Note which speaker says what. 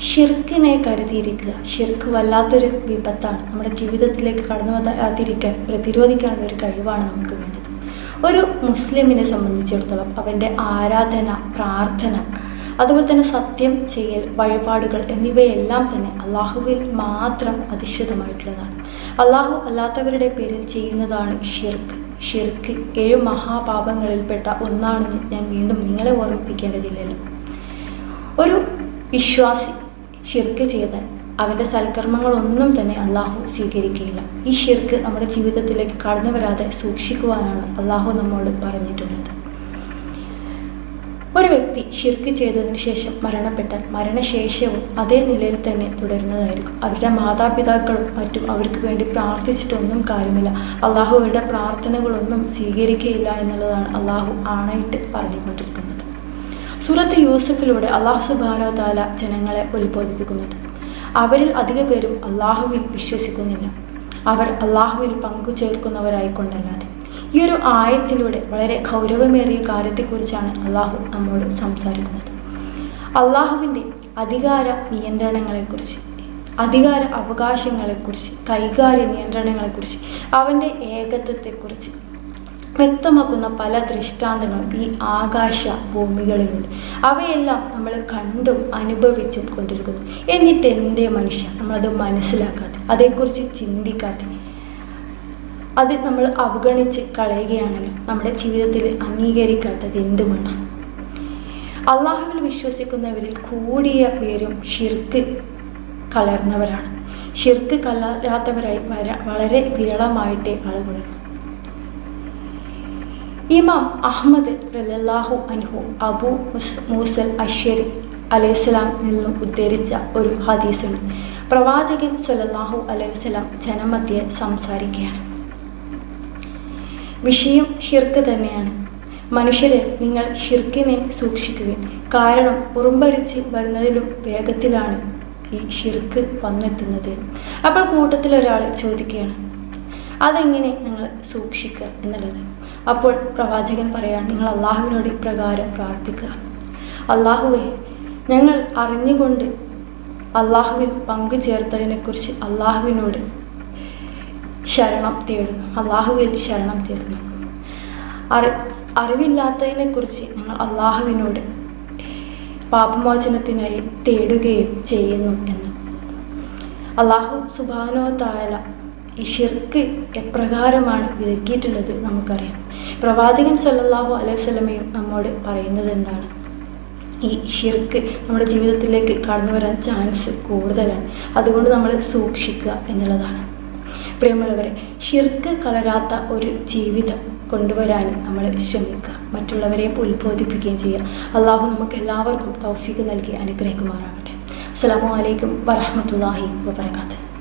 Speaker 1: ഷിർക്കിനെ കരുതിയിരിക്കുക. ഷിർക്ക് വല്ലാത്തൊരു വിപത്താണ്. നമ്മുടെ ജീവിതത്തിലേക്ക് കടന്നു വരാതിരിക്കാൻ പ്രതിരോധിക്കാനുള്ള ഒരു കഴിവാണ് നമുക്ക് വേണ്ടത്. ഒരു മുസ്ലിമിനെ സംബന്ധിച്ചിടത്തോളം അവന്റെ ആരാധന പ്രാർത്ഥന അതുപോലെ തന്നെ സത്യം ചെയ്യൽ വഴിപാടുകൾ എന്നിവയെല്ലാം തന്നെ അള്ളാഹുവിൽ മാത്രം അധിഷ്ഠിതമായിട്ടുള്ളതാണ്. അള്ളാഹു അല്ലാത്തവരുടെ പേരിൽ ചെയ്യുന്നതാണ് ഷിർക്ക് ഷിർക്ക് ഏഴ് മഹാപാപങ്ങളിൽപ്പെട്ട ഒന്നാണെന്ന് ഞാൻ വീണ്ടും നിങ്ങളെ ഓർമ്മിപ്പിക്കേണ്ടതില്ലല്ലോ. ഒരു വിശ്വാസി ഷിർക്ക് ചെയ്താൽ അവന്റെ സൽക്കർമ്മങ്ങളൊന്നും തന്നെ അള്ളാഹു സ്വീകരിക്കുകയില്ല. ഈ ഷിർക്ക് നമ്മുടെ ജീവിതത്തിലേക്ക് കടന്നു വരാതെ സൂക്ഷിക്കുവാനാണ് അള്ളാഹു നമ്മോട് പറഞ്ഞിട്ടുള്ളത്. ഒരു വ്യക്തി ഷിർക്ക് ചെയ്തതിന് ശേഷം മരണപ്പെട്ടാൽ മരണശേഷവും അതേ നിലയിൽ തന്നെ തുടരുന്നതായിരിക്കും. അവരുടെ മാതാപിതാക്കളും മറ്റും അവർക്ക് വേണ്ടി പ്രാർത്ഥിച്ചിട്ടൊന്നും കാര്യമില്ല. അള്ളാഹു അവരുടെ പ്രാർത്ഥനകളൊന്നും സ്വീകരിക്കുകയില്ല എന്നുള്ളതാണ് അള്ളാഹു ആണായിട്ട് പറഞ്ഞുകൊണ്ടിരിക്കുന്നത്. സൂറത്ത് യൂസഫിലൂടെ അള്ളാഹു സുബാനോ താല ജനങ്ങളെ ഉത്ബോധിപ്പിക്കുന്നുണ്ട്. അവരിൽ അധിക പേരും അള്ളാഹുവിൽ വിശ്വസിക്കുന്നില്ല. അവർ അള്ളാഹുവിൽ പങ്കു ചേർക്കുന്നവരായിക്കൊണ്ടല്ലാതെ ഈ ഒരു ആയത്തിലൂടെ വളരെ ഗൗരവമേറിയ കാര്യത്തെക്കുറിച്ചാണ് അള്ളാഹു നമ്മോട് സംസാരിക്കുന്നത്. അള്ളാഹുവിന്റെ അധികാര നിയന്ത്രണങ്ങളെക്കുറിച്ച് അധികാര അവകാശങ്ങളെക്കുറിച്ച് കൈകാര്യ നിയന്ത്രണങ്ങളെക്കുറിച്ച് അവന്റെ ഏകത്വത്തെക്കുറിച്ച് വ്യക്തമാക്കുന്ന പല ദൃഷ്ടാന്തങ്ങളും ഈ ആകാശ ഭൂമികളിലുണ്ട്. അവയെല്ലാം നമ്മൾ കണ്ടും അനുഭവിച്ചും കൊണ്ടിരിക്കുന്നു. എന്നിട്ട് എന്തേ മനുഷ്യ? നമ്മളത് മനസ്സിലാക്കാതെ അതേക്കുറിച്ച് ചിന്തിക്കാതെ. അത് നമ്മൾ അവഗണിച്ച് കളയുകയാണെങ്കിൽ നമ്മുടെ ജീവിതത്തിൽ അംഗീകരിക്കാത്തത് എന്തുകൊണ്ടാണ് അള്ളാഹുവിൽ വിശ്വസിക്കുന്നവരിൽ കൂടിയ പേരും ഷിർക്ക് കലർന്നവരാണ്. ഷിർക്ക് കലരാത്തവരായി വര വളരെ വിരളമായിട്ടേ ആളുകളുള്ളൂ ഇമാം അഹമ്മദ് റലാഹു അൻഹു അബു മുസ് മൂസൽ അഷ്യരി അലൈഹിസ്ലാം നിന്നും ഉദ്ധരിച്ച ഒരു ഹദീസുണ്ട്. പ്രവാചകൻ സല്ലല്ലാഹു അലൈഹി വസല്ലം ജനമധ്യെ സംസാരിക്കുകയാണ്. വിഷയം ഷിർക്ക് തന്നെയാണ്. മനുഷ്യരെ നിങ്ങൾ ഷിർക്കിനെ സൂക്ഷിക്കുകയും കാരണം ഉറുമ്പരിച്ച് വരുന്നതിലും വേഗത്തിലാണ് ഈ ഷിർക്ക് വന്നെത്തുന്നത്. അപ്പോൾ കൂട്ടത്തിലൊരാൾ ചോദിക്കുകയാണ് അതെങ്ങനെ നിങ്ങൾ സൂക്ഷിക്കുക എന്നുള്ളത്. അപ്പോൾ പ്രവാചകൻ പറയാൻ നിങ്ങൾ അള്ളാഹുവിനോട് ഇപ്രകാരം പ്രാർത്ഥിക്കുക. അള്ളാഹുവെ ഞങ്ങൾ അറിഞ്ഞുകൊണ്ട് അള്ളാഹുവിൽ പങ്കു ചേർത്തതിനെക്കുറിച്ച് അള്ളാഹുവിനോട് ശരണം തേടുന്നു. അള്ളാഹുവിൽ ശരണം തേടുന്നു. അറി അറിവില്ലാത്തതിനെക്കുറിച്ച് ഞങ്ങൾ അള്ളാഹുവിനോട് പാപമോചനത്തിനായി തേടുകയും ചെയ്യുന്നു എന്ന്. അള്ളാഹു സുബാനോ താല ഈ ഷിർക്ക് എപ്രകാരമാണ് വിലക്കിയിട്ടുള്ളത് നമുക്കറിയാം. പ്രവാചകൻ സല്ലാഹു അലൈഹി സ്വലമയും നമ്മോട് പറയുന്നത് എന്താണ്? ഈ ഷിർക്ക് നമ്മുടെ ജീവിതത്തിലേക്ക് കടന്നു വരാൻ ചാൻസ് കൂടുതലാണ്. അതുകൊണ്ട് നമ്മൾ സൂക്ഷിക്കുക എന്നുള്ളതാണ്. പ്രിയമുള്ളവരെ ഷിർക്ക് കലരാത്ത ഒരു ജീവിതം കൊണ്ടുവരാൻ നമ്മൾ ശ്രമിക്കുക. മറ്റുള്ളവരെയും ഉത്ബോധിപ്പിക്കുകയും ചെയ്യുക. അള്ളാഹു നമുക്ക് എല്ലാവർക്കും തൗഫീക്ക് നൽകി അനുഗ്രഹിക്കുമാറാകട്ടെ. അസ്സാം വലൈക്കും വറഹമത്തല്ലാഹി വാബർക്കാത്തു